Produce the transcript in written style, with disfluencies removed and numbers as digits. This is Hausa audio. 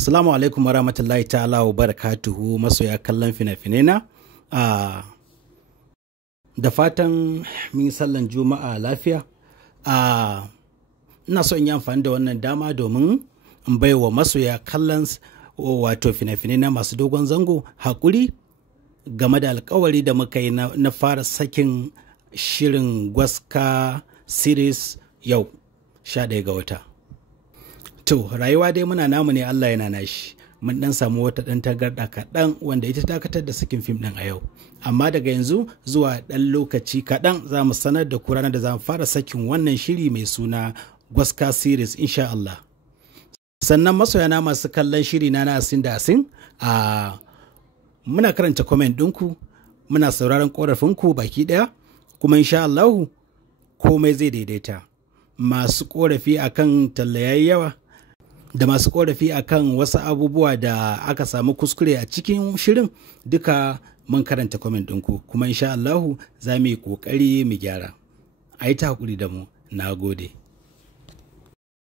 Assalamu alaikum warahmatullahi ta'ala wa barakatuhu masoya kallon fina-finai na. Da fatan mun yi sallan juma'a lafiya. Ina so in yi amfani da wannan dama domin in bai wa masoya kallon wato fina-finai na masu dogon zango haƙuri game da alkawari da muka yi na fara sakin shirin Gwaska series yau 11 ga wata. To, rayuwa dai muna namu ne, Allah yana nashi. Mun dan samu wata dan tagarda kaɗan wanda ita dakatar da sakin fim ɗin a yau. Amma daga yanzu zuwa ɗan lokaci kaɗan za mu sanar da ku ranar da za mu fara sakin wannan shiri mai suna Gwaska series insha Allah. Sannan masoyana masu kallon shiri na Asin da Asin, muna karanta comment ɗinku, muna sauraron ƙorafinku baki ɗaya, kuma insha Allah komai zai daidaita. Masu ƙorafi akan talla yayi yawa, da masu korafi akan wasu abubuwa da aka samu kuskure a cikin shirin, duka mun karanta comment ɗinku, kuma insha Allahu za mu yi ƙoƙari mu gyara. A yi ta haƙuri da mu. Na gode.